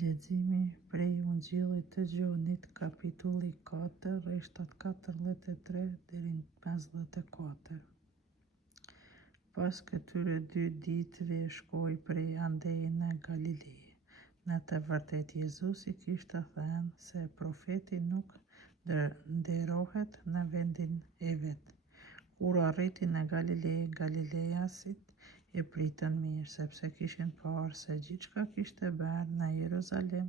Leximi prej Ungjillit të Gjonit, kapitulli 4, rreshtat 43 deri në 54. Pas këtyre 2 ditëve shkoi prej andej në Galilei. Në të vërtetë Jezusi kishte thënë se profeti nuk nderohet në vendin e vet. Kur arriti në Galilei, galileasit e pritën mirë, sepse kishin parë se gjithçka kishte bërë në Jeruzalem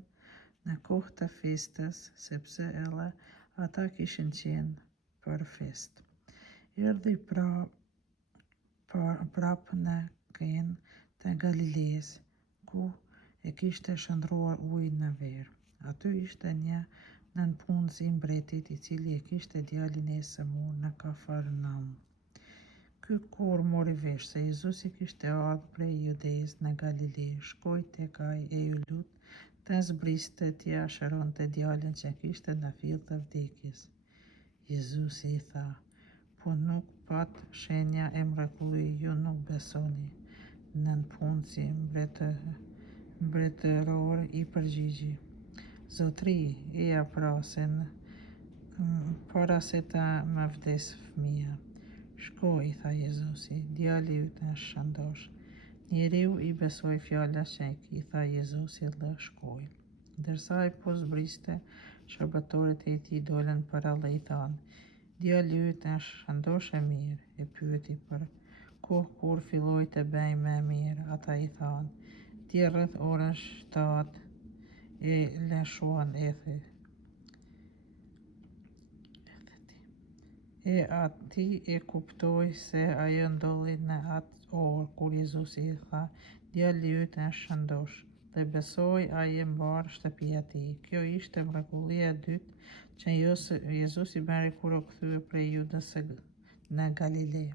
në kohë të festës, sepse edhe ata kishin qenë për festë. Erdhi prapë në Kenë të Galileës, ku e kishte shndruar ujë në verë. Aty ishte një nënpunës i mbretit, i cili e kishte djalin e sëmurë në Kafarnaum. Ky kur mori vesh se Jezusi kishte ardhur prej Judeas në Galile, shkoi tek ai e ju lut të zbriste t'ia shëronte djalin që kishte në fill të vdekjes. Jezusi i tha: "Po nuk pat shenja e mrekulli, ju nuk besoni." Nënpunësi mbretëror i përgjigji: "Zotri, eja para se të më vdes fëmia." "Shko," i tha Jezusi, "djali yt është shëndosh." Njeriu i besoi fjalës që i tha Jezusi dhe shkoi. Ndërsa ai po zbriste, shërbëtorët e tij dolën përrallë i thanë: "Djali yt është shëndosh e mirë." E pyeti për kohë kur filloi të bëjë më mirë. Ata i thanë: "Dje rreth orës 7 e lëshuan ethi." E ati e kuptoi se ajo ndodhi në atë orë kur Jezusi i tha: "Djali yt është shëndosh." Dhe besoi ai e mbar shtëpia e tij. Kjo ishte mrekullia e dytë që Jezusi bëri kur u kthye prej Judës në Galile.